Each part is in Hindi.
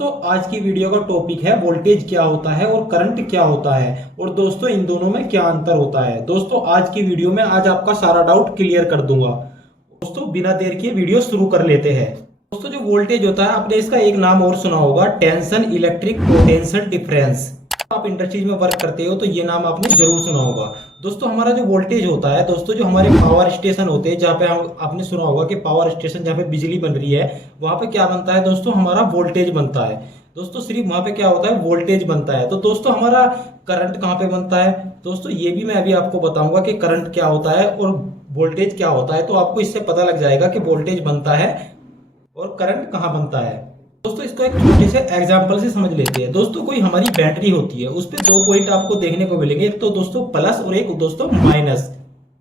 दोस्तों आज की वीडियो का टॉपिक है वोल्टेज क्या होता है और करंट क्या होता है और दोस्तों इन दोनों में क्या अंतर होता है। दोस्तों आज की वीडियो में आज आपका सारा डाउट क्लियर कर दूंगा। दोस्तों बिना देर किए वीडियो शुरू कर लेते हैं। दोस्तों जो वोल्टेज होता है आपने इसका एक नाम और सुना होगा, टेंशन इलेक्ट्रिक पोटेंशियल डिफरेंस। आप इंडस्ट्रीज में वर्क करते हो तो ये नाम आपने जरूर सुना होगा। दोस्तों हमारा जो वोल्टेज होता है, दोस्तों जो हमारे पावर स्टेशन होते हैं जहाँ पे हम आपने सुना होगा कि पावर स्टेशन जहाँ पे बिजली बन रही है वहां पे क्या बनता है दोस्तों, हमारा वोल्टेज बनता है। दोस्तों सिर्फ वहां पे क्या होता है, वोल्टेज बनता है। तो दोस्तों हमारा करंट कहाँ पे बनता है, दोस्तों ये भी मैं अभी आपको बताऊंगा कि करंट क्या होता है और वोल्टेज क्या होता है। तो आपको इससे पता लग जाएगा कि वोल्टेज बनता है और करंट कहाँ बनता है। दोस्तों इसको एक छोटे से एग्जांपल से समझ लेते हैं। दोस्तों कोई हमारी बैटरी होती है, उस पे दो पॉइंट आपको देखने को मिलेंगे, एक तो दोस्तों प्लस और एक दोस्तों माइनस।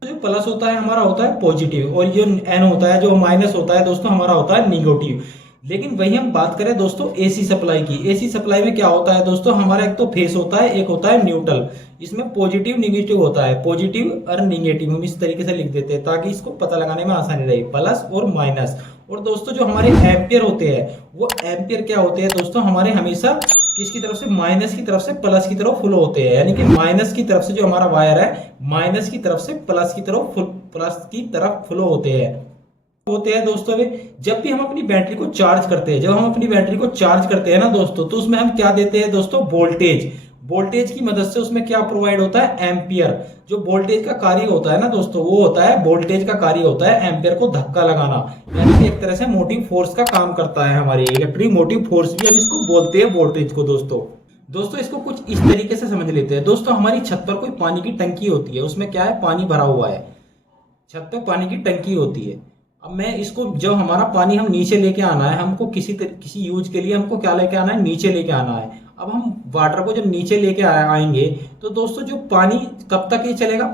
तो जो प्लस होता है हमारा होता है पॉजिटिव और जो एन होता है जो माइनस होता है दोस्तों हमारा होता है निगेटिव। लेकिन वही हम बात करें दोस्तों एसी सप्लाई की, एसी सप्लाई में क्या होता है दोस्तों, हमारा एक तो फेस होता है, एक होता है न्यूट्रल। इसमें पॉजिटिव निगेटिव होता है, पॉजिटिव और निगेटिव हम इस तरीके से लिख देते हैं ताकि इसको पता लगाने में आसानी रहे, प्लस और माइनस। और दोस्तों जो हमारे एम्पियर होते हैं वो एम्पियर क्या होते हैं दोस्तों, हमारे हमेशा किसकी तरफ से, माइनस की तरफ से प्लस की तरफ फ्लो होते हैं। यानी कि माइनस की तरफ से जो हमारा वायर है माइनस की तरफ से प्लस की तरफ फ्लो होते हैं दोस्तों। जब भी हम अपनी बैटरी को चार्ज करते हैं, जब हम अपनी बैटरी को चार्ज करते हैं ना दोस्तों, तो उसमें हम क्या देते हैं दोस्तों, वोल्टेज। वोल्टेज की मदद से उसमें क्या प्रोवाइड होता है, एम्पियर। जो वोल्टेज का कार्य होता है ना दोस्तों, वो होता है वोल्टेज का कार्य होता है एम्पियर को धक्का लगाना। यानी कि एक तरह से मोटिव फोर्स का काम करता है, हमारी इलेक्ट्रिक मोटिव फोर्स भी हम इसको बोलते हैं वोल्टेज को। दोस्तों इसको कुछ इस तरीके से समझ लेते हैं। दोस्तों हमारी छत पर कोई पानी की टंकी होती है, उसमें क्या है, पानी भरा हुआ है, छत पर पानी की टंकी होती है। अब मैं इसको, जब हमारा पानी हम नीचे लेके आना है, हमको किसी यूज के लिए हमको क्या लेके आना है, नीचे लेके आना है। अब हम वाटर को जब नीचे लेके आएंगे तो दोस्तों जो पानी कब तक ये चलेगा,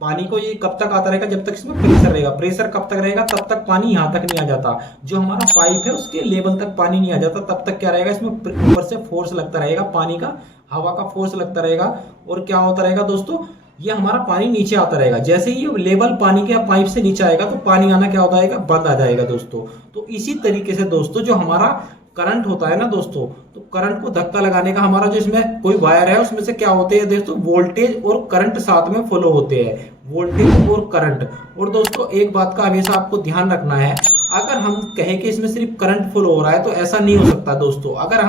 पानी को ये कब तक आता रहेगा, जब तक इसमें प्रेशर रहेगा। प्रेशर कब तक रहेगा, तब तक पानी यहाँ तक नहीं आ जाता। जो हमारा पाइप है उसके लेवल तक पानी नहीं आ जाता, तब तक क्या रहेगा, इसमें ऊपर से फोर्स लगता रहेगा, पानी का, हवा का फोर्स लगता रहेगा। और क्या होता रहेगा दोस्तों, ये हमारा पानी नीचे आता रहेगा। जैसे ही ये लेवल पानी के पाइप से नीचे आएगा तो पानी आना क्या होता है, बंद आ जाएगा दोस्तों। तो इसी तरीके से दोस्तों जो हमारा करंट होता है ना दोस्तों, तो करंट को धक्का लगाने का हमारा जो इसमें कोई वायर है उसमें से क्या होते हैं दोस्तों, वोल्टेज और करंट साथ में फ्लो होते हैं, वोल्टेज और करंट। और दोस्तों एक बात का हमेशा आपको ध्यान रखना है, अगर हम कहें कि इसमें सिर्फ करंट फ्लो हो रहा है तो ऐसा नहीं हो सकता दोस्तों। अगर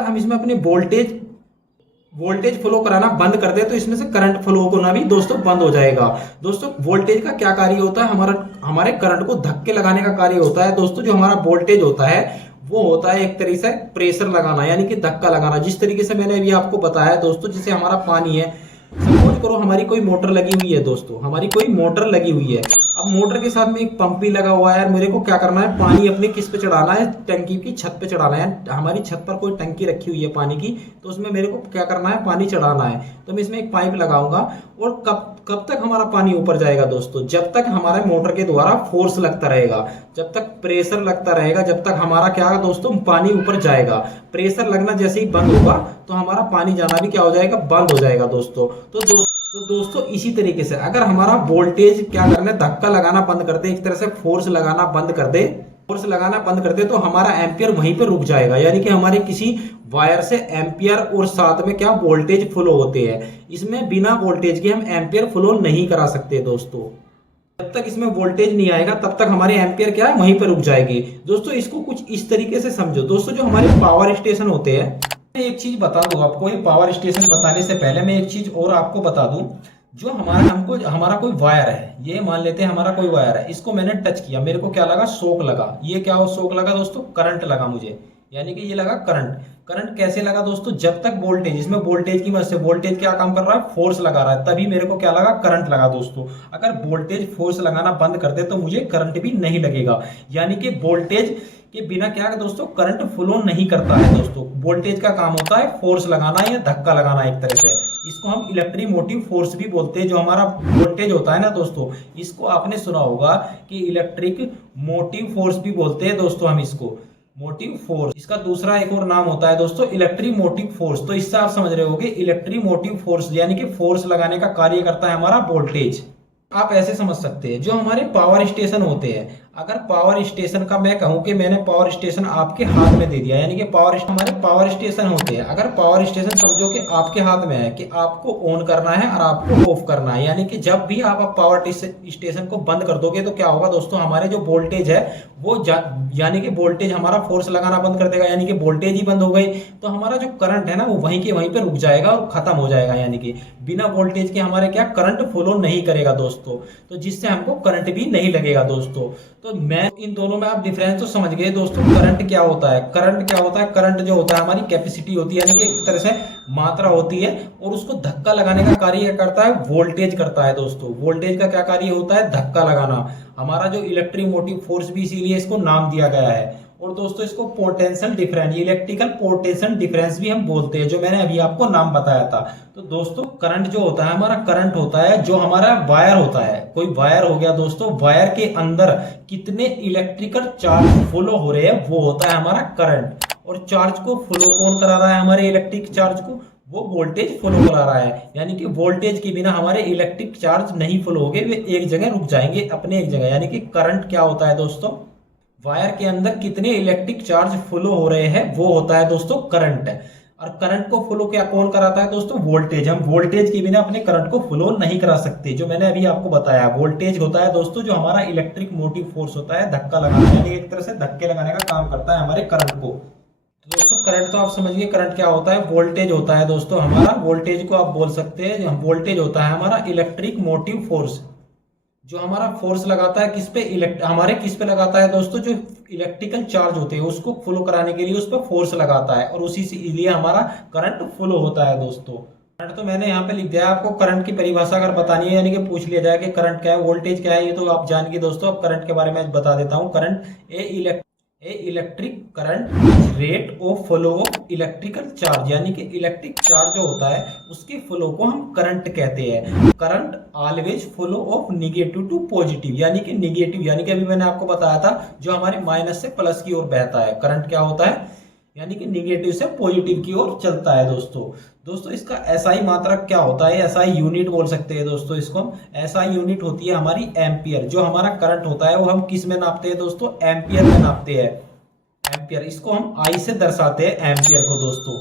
हम इसमें अपने वोल्टेज फ्लो कराना बंद कर दे तो इसमें से करंट फ्लो होना भी दोस्तों बंद हो जाएगा। दोस्तों वोल्टेज का क्या कार्य होता है, हमारे करंट को धक्के लगाने का कार्य होता है। दोस्तों जो हमारा वोल्टेज होता है वो होता है एक तरीके से प्रेशर लगाना, यानी कि धक्का लगाना। जिस तरीके से मैंने अभी आपको बताया दोस्तों, जैसे हमारा पानी है, सपोज करो हमारी कोई मोटर लगी हुई है दोस्तों, हमारी कोई मोटर लगी हुई है। अब मोटर के साथ में एक पंप भी लगा हुआ है, मेरे को क्या करना है, पानी अपने किस पे चढ़ाना है, टंकी की छत पे चढ़ाना है। हमारी छत पर कोई टंकी रखी हुई है पानी की, तो उसमें मेरे को क्या करना है, पानी चढ़ाना है। तो मैं इसमें एक पाइप लगाऊंगा और कब तक हमारा पानी ऊपर जाएगा दोस्तों, जब तक हमारे मोटर के द्वारा फोर्स लगता रहेगा, जब तक प्रेशर लगता रहेगा, जब तक हमारा क्या दोस्तों, पानी ऊपर जाएगा। प्रेशर लगना जैसे ही बंद होगा तो हमारा पानी जाना भी क्या हो जाएगा, बंद हो जाएगा दोस्तों। तो दोस्तों इसी तरीके से अगर हमारा वोल्टेज क्या करना है, धक्का लगाना बंद कर दे, एक तरह से फोर्स लगाना बंद कर दे, तो हमारा एम्पियर वहीं पे रुक जाएगा। यानी कि हमारे किसी वायर से एम्पियर और साथ में क्या वोल्टेज फ्लो होते हैं। इसमें बिना वोल्टेज के हम एम्पियर फ्लो नहीं करा सकते दोस्तों। जब तक इसमें वोल्टेज नहीं आएगा तब तक हमारे एम्पियर क्या है, वहीं पे रुक जाएगी दोस्तों। इसको कुछ इस तरीके से समझो दोस्तों, जो हमारे पावर स्टेशन होते हैं, एक चीज बता दूं आपको, ये पावर स्टेशन बताने से पहले मैं एक चीज और आपको बता दूं। जो हमारा कोई वायर है, ये मान लेते हैं हमारा कोई वायर है, इसको मैंने टच किया, मेरे को क्या लगा, शॉक लगा। ये क्या हो, शॉक लगा दोस्तों, करंट लगा मुझे, यानी कि ये लगा करंट कैसे लगा दोस्तों, जब तक वोल्टेज, इसमें वोल्टेज की मदद से, वोल्टेज क्या काम कर रहा है, फोर्स लगा रहा है, तभी मेरे को क्या लगा, करंट लगा दोस्तों। अगर वोल्टेज फोर्स लगाना बंद कर दे तो मुझे करंट भी नहीं लगेगा। यानी कि वोल्टेज के बिना क्या है दोस्तों, करंट फ्लो नहीं करता है दोस्तों। वोल्टेज का काम होता है फोर्स लगाना या धक्का लगाना एक तरह से। इसको हम इलेक्ट्रिक मोटिव फोर्स भी बोलते हैं। जो हमारा वोल्टेज होता है ना दोस्तों, इसको आपने सुना होगा कि इलेक्ट्रिक मोटिव फोर्स भी बोलते हैं दोस्तों, हम इसको मोटिव फोर्स। इसका दूसरा एक और नाम होता है दोस्तों इलेक्ट्रिक मोटिव फोर्स। तो इससे आप समझ रहे होगे इलेक्ट्रिक मोटिव फोर्स यानी कि फोर्स लगाने का कार्य करता है हमारा वोल्टेज। आप ऐसे समझ सकते हैं, जो हमारे पावर स्टेशन होते हैं, अगर पावर स्टेशन का मैं कहूं कि मैंने पावर स्टेशन आपके हाथ में दे दिया, यानी कि हमारे पावर स्टेशन होते हैं। अगर पावर स्टेशन समझो कि आपके हाथ में है कि आपको ऑन करना है और आपको ऑफ करना है, यानी कि जब भी आप पावर स्टेशन को बंद कर दोगे तो क्या होगा दोस्तों, हमारे जो वोल्टेज है वो यानी कि वोल्टेज हमारा फोर्स लगाना बंद कर देगा, यानी कि वोल्टेज ही बंद हो गई तो हमारा जो करंट है ना वो वहीं के वहीं पे रुक जाएगा और खत्म हो जाएगा, यानी कि बिना वोल्टेज के हमारे क्या करंट फ्लो नहीं करेगा दोस्तों, तो जिससे हमको करंट भी नहीं लगेगा दोस्तों। तो मैं इन दोनों में आप डिफरेंस तो समझ गए दोस्तों। करंट क्या होता है, करंट क्या होता है, करंट जो होता है हमारी कैपेसिटी होती है, यानी कि एक तरह से मात्रा होती है, और उसको धक्का लगाने का कार्य क्या करता है, वोल्टेज करता है दोस्तों। वोल्टेज का क्या कार्य होता है, धक्का लगाना। हमारा जो इलेक्ट्रिक मोटिव फोर्स भी इसीलिए इसको नाम दिया गया है। और दोस्तों इसको potential difference, electrical potential difference भी हम बोलते हैं, जो मैंने अभी आपको नाम बताया था। तो दोस्तों करंट जो होता है हमारा, करंट होता है जो हमारा वायर होता है, कोई वायर हो गया दोस्तों, वायर के अंदर कितने इलेक्ट्रिकल चार्ज फ्लो हो रहे हैं वो होता है हमारा करंट। और चार्ज को फ्लो कौन करा रहा है, हमारे इलेक्ट्रिक चार्ज को वो वोल्टेज फ्लो करा रहा है, यानी कि वोल्टेज के बिना हमारे इलेक्ट्रिक चार्ज नहीं फ्लो होंगे, वे एक जगह रुक जाएंगे अपने एक जगह। यानी कि करंट क्या होता है दोस्तों, वायर के अंदर कितने इलेक्ट्रिक चार्ज फ्लो हो रहे हैं वो होता है दोस्तों करंट। और करंट को फ्लो क्या कौन कराता है दोस्तों, वोल्टेज। हम वोल्टेज के बिना अपने करंट को फ्लो नहीं करा सकते, जो मैंने अभी आपको बताया। वोल्टेज होता है दोस्तों जो हमारा इलेक्ट्रिक मोटिव फोर्स होता है, धक्का लगाना, यानी एक तरह से धक्के लगाने का काम करता है हमारे करंट को। तो दोस्तों करंट तो आप समझिए, करंट क्या होता है, वोल्टेज होता है दोस्तों हमारा। वोल्टेज को आप बोल सकते हैं, वोल्टेज होता है हमारा इलेक्ट्रिक मोटिव फोर्स, जो हमारा फोर्स लगाता है किस पे, हमारे किस पे लगाता है दोस्तों, जो इलेक्ट्रिकल चार्ज होते हैं उसको फ्लो कराने के लिए उस पर फोर्स लगाता है, और उसी से लिए हमारा करंट फ्लो होता है दोस्तों। करंट तो मैंने यहाँ पे लिख दिया है आपको। करंट की परिभाषा अगर बतानी है, यानी कि पूछ लिया जाए कि करंट क्या है, वोल्टेज क्या है, ये तो आप जान के दोस्तों। अब करंट के बारे में बता देता हूँ। Current A electric current rate of flow of electrical charge, यानी कि इलेक्ट्रिक चार्ज जो होता है उसके फ्लो को हम करंट कहते हैं। Current always flow of negative to positive, यानी कि निगेटिव, यानी कि अभी मैंने आपको बताया था जो हमारे माइनस से प्लस की ओर बहता है, करंट क्या होता है, यानी कि निगेटिव से पॉजिटिव की ओर चलता है दोस्तों। दोस्तों इसका एसआई मात्रक क्या होता है, एसआई यूनिट बोल सकते हैं दोस्तों इसको हम। एसआई यूनिट होती है हमारी एम्पियर। जो हमारा करंट होता है वो हम किस में नापते हैं दोस्तों, एम्पियर में नापते हैं। एम्पियर, इसको हम आई से दर्शाते हैं एम्पियर को दोस्तों।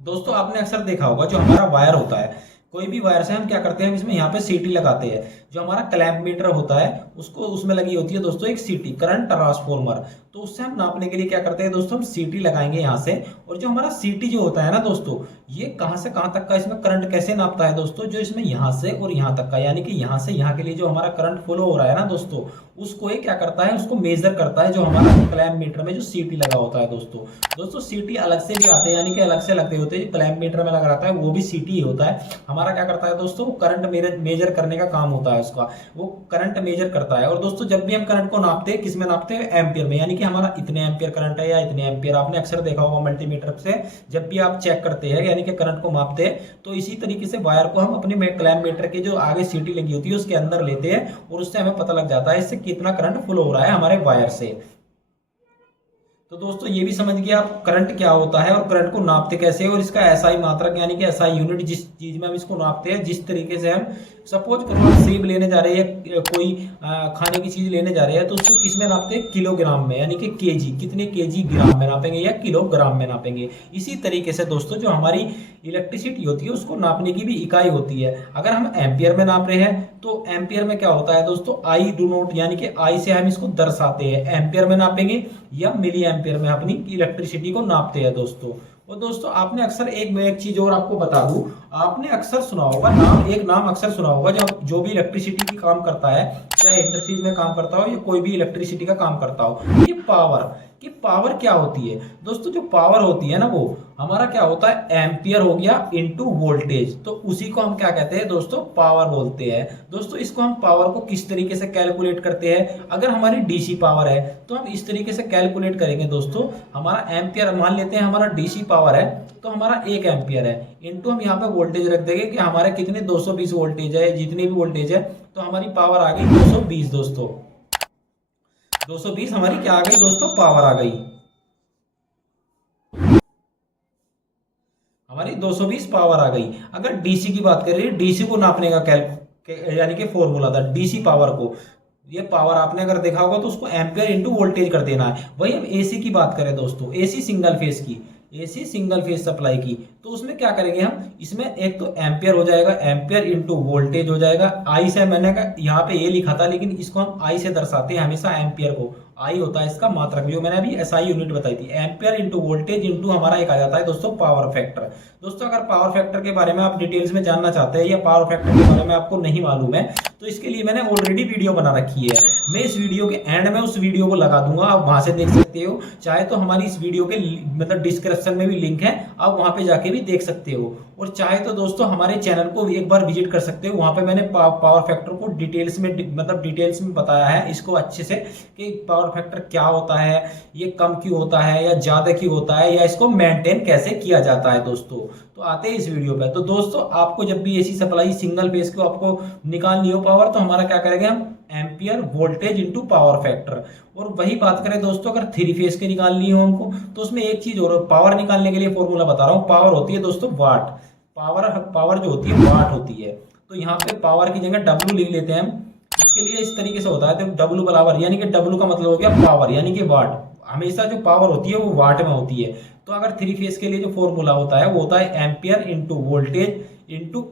दोस्तों आपने अक्सर देखा होगा जो हमारा वायर होता है, कोई भी वायर से हम क्या करते हैं, हम इसमें यहाँ पे सीटी लगाते हैं। जो हमारा क्लैंप मीटर होता है उसको, उसमें लगी होती है दोस्तों एक सीटी, करंट ट्रांसफॉर्मर। तो उससे हम नापने के लिए क्या करते हैं दोस्तों, हम सीटी लगाएंगे यहाँ से। और जो हमारा सीटी जो होता है ना दोस्तों, ये कहाँ से कहाँ तक का इसमें करंट कैसे नापता है दोस्तों, जो इसमें यहाँ से और यहाँ तक का, यानी कि यहाँ से यहाँ के लिए जो हमारा करंट फ्लो हो रहा है ना दोस्तों, उसको ये क्या करता है, उसको मेजर करता है जो हमारा क्लैंप मीटर में जो सीटी लगा होता है दोस्तों। दोस्तों सीटी अलग से भी आते हैं, यानी कि अलग से लगते होते हैं। क्लैंप मीटर में लगा रहता है वो भी सीटी ही होता है। हमारा क्या करता है दोस्तों, वो करंट मेजर करने का काम होता है उसका, वो करंट मेजर करता है। और दोस्तों जब भी हम करंट को नापते हैं, किस में नापते हैं, एम्पियर में, यानी कि हमारा इतने एम्पियर करंट है या इतने एम्पियर। आपने अक्सर देखा होगा मल्टीमीटर से जब भी आप चेक करते हैं, यानी कि करंट को मापते हैं, तो इसी तरीके से वायर को हम अपने क्लैंप मीटर के जो आगे सीटी लगी होती है उसके अंदर लेते हैं, और उससे हमें पता लग जाता है इससे कितना करंट फ्लो हो रहा है हमारे वायर से। तो दोस्तों ये भी समझ गए आप करंट क्या होता है और करंट को नापते कैसे, और इसका एसआई मात्रक यानी कि एसआई यूनिट, जिस चीज में हम इसको नापते हैं, जिस तरीके से हम सपोज करो हम सेब लेने जा रहे हैं, कोई खाने की चीज लेने जा रहे हैं, तो उसको किस में नापते हैं, किलोग्राम में, यानी कि केजी, कितने केजी ग्राम में नापेंगे या किलोग्राम में नापेंगे। इसी तरीके से दोस्तों जो हमारी इलेक्ट्रिसिटी होती है उसको नापने की भी इकाई होती है। अगर हम एम्पियर में नाप रहे हैं तो एम्पियर में क्या होता है दोस्तों, आई डू नोट, यानी कि आई से हम इसको दर्शाते हैं, एम्पियर में नापेंगे या मिली एम्पियर में अपनी इलेक्ट्रिसिटी को नापते हैं दोस्तों। और दोस्तों आपने अक्सर एक चीज और आपको बता दूं, आपने अक्सर सुना होगा एक नाम अक्सर सुना होगा, जो भी इलेक्ट्रिसिटी की काम करता है, चाहे इंडस्ट्रीज में काम करता हो या कोई भी इलेक्ट्रिसिटी का काम करता हो, ये पावर कि पावर क्या होती है दोस्तों। जो पावर होती है ना वो हमारा क्या होता है, एम्पियर हो गया इनटू वोल्टेज, तो उसी को हम क्या कहते हैं दोस्तों, पावर बोलते हैं दोस्तों। इसको हम पावर को किस तरीके से कैलकुलेट करते हैं, अगर हमारी डीसी पावर है तो हम इस तरीके से कैलकुलेट करेंगे दोस्तों। हमारा एम्पियर मान लेते हैं, हमारा डीसी पावर है तो हमारा 1 एम्पियर है, इनटू हम यहाँ पे वोल्टेज रख देंगे कि हमारे कितने 220 वोल्टेज है, जितनी भी वोल्टेज है, तो हमारी पावर आ गई 220 दोस्तों। 220 हमारी क्या आ गई दोस्तों, पावर आ गई हमारी 220 पावर आ गई। अगर डीसी की बात करें, डीसी को नापने का यानी कि फॉर्मूला था डीसी पावर को, ये पावर आपने अगर देखा होगा तो उसको एम्पियर इंटू वोल्टेज कर देना है। वही हम एसी की बात करें दोस्तों, एसी सिंगल फेज की, एसी सिंगल फेज सप्लाई की, तो उसमें क्या करेंगे हम, इसमें एक तो एम्पियर हो जाएगा, एम्पियर इंटू वोल्टेज हो जाएगा। आई से मैंने यहाँ पे ए लिखा था लेकिन इसको हम आई से दर्शाते हैं हमेशा एम्पियर को, आई होता है इसका मात्रक, जो मैंने अभी एसआई यूनिट बताई थी। एम्पियर इंटू वोल्टेज इंटू हमारा एक आ जाता है दोस्तों पावर फैक्टर। दोस्तों अगर पावर फैक्टर के बारे में आप डिटेल्स में जानना चाहते हैं या पावर फैक्टर के बारे में आपको नहीं मालूम है तो इसके लिए मैंने ऑलरेडी वीडियो बना रखी है। मैं इस वीडियो के एंड में उस वीडियो को लगा दूंगा, आप वहां से देख सकते हो। चाहे तो हमारी इस वीडियो के मतलब डिस्क्रिप्शन में भी लिंक है, आप वहां पे जाके भी देख सकते हो। और चाहे तो दोस्तों हमारे चैनल को एक बार विजिट कर सकते हो, वहां पे मैंने पावर फैक्टर को डिटेल्स में मतलब डिटेल्स में बताया है इसको अच्छे से कि पावर फैक्टर क्या होता है, ये कम क्यों होता है या ज्यादा क्यों होता है, या इसको मेंटेन कैसे किया जाता है दोस्तों। तो आते हैं इस वीडियो पे। तो दोस्तों आपको जब भी एसी सप्लाई सिंगल फेज को आपको निकालनी हो पावर, तो हमारा क्या करेंगे हम, ampere voltage into power factor. और वही बात करें दोस्तों अगर थ्री फेज के निकालनी हो हमको, तो उसमें एक चीज और, पावर निकालने के लिए फॉर्मूला बता रहा हूँ। पावर होती है दोस्तों वाट, पावर जो होती है वाट होती है। तो यहाँ पे पावर की जगह डब्ल्यू लिख लेते हैं हम। इसके लिए इस तरीके से होता है, तो डब्ल्यू बराबर, यानी कि डब्ल्यू का मतलब हो गया पावर, यानी कि वाट। हमेशा जो पावर होती है वो वाट में होती है। तो अगर थ्री फेज के लिए जो फॉर्मूला होता है वो होता है एम्पियर इंटू वोल्टेज इंटू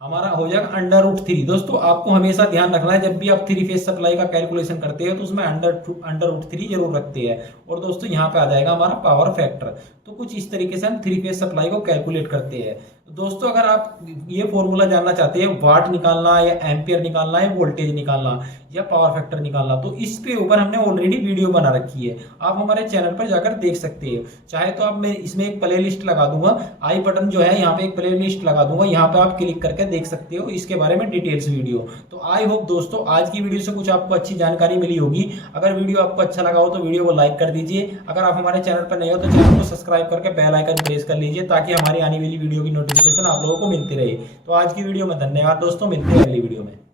हमारा हो जाएगा अंडर रूट थ्री। दोस्तों आपको हमेशा ध्यान रखना है जब भी आप थ्री फेज सप्लाई का कैलकुलेशन करते हो तो उसमें अंडर रूट थ्री जरूर रखते हैं। और दोस्तों यहाँ पे आ जाएगा हमारा पावर फैक्टर। तो कुछ इस तरीके से हम थ्री फेज सप्लाई को कैलकुलेट करते हैं। दोस्तों अगर आप ये फॉर्मूला जानना चाहते हैं, वाट निकालना या एम्पियर निकालना या वोल्टेज निकालना या पावर फैक्टर निकालना, तो इस पे ऊपर हमने ऑलरेडी वीडियो बना रखी है, आप हमारे चैनल पर जाकर देख सकते हैं। चाहे तो आप मैं इसमें एक प्ले लिस्ट लगा दूंगा, आई बटन जो है यहाँ पे एक प्ले लिस्ट लगा दूंगा, यहाँ पे आप क्लिक करके देख सकते हो इसके बारे में डिटेल्स वीडियो। तो आई होप दोस्तों आज की वीडियो से कुछ आपको अच्छी जानकारी मिली होगी। अगर वीडियो आपको अच्छा लगा हो तो वीडियो को लाइक कर दीजिए। अगर आप हमारे चैनल पर नए हो तो चैनल को सब्सक्राइब करके बेल आइकन प्रेस कर लीजिए ताकि हमारी आने वाली वीडियो की नोटिफिकेशन आप लोगों को मिलती रहे। तो आज की वीडियो में धन्यवाद दोस्तों, मिलते हैं अगली वीडियो में।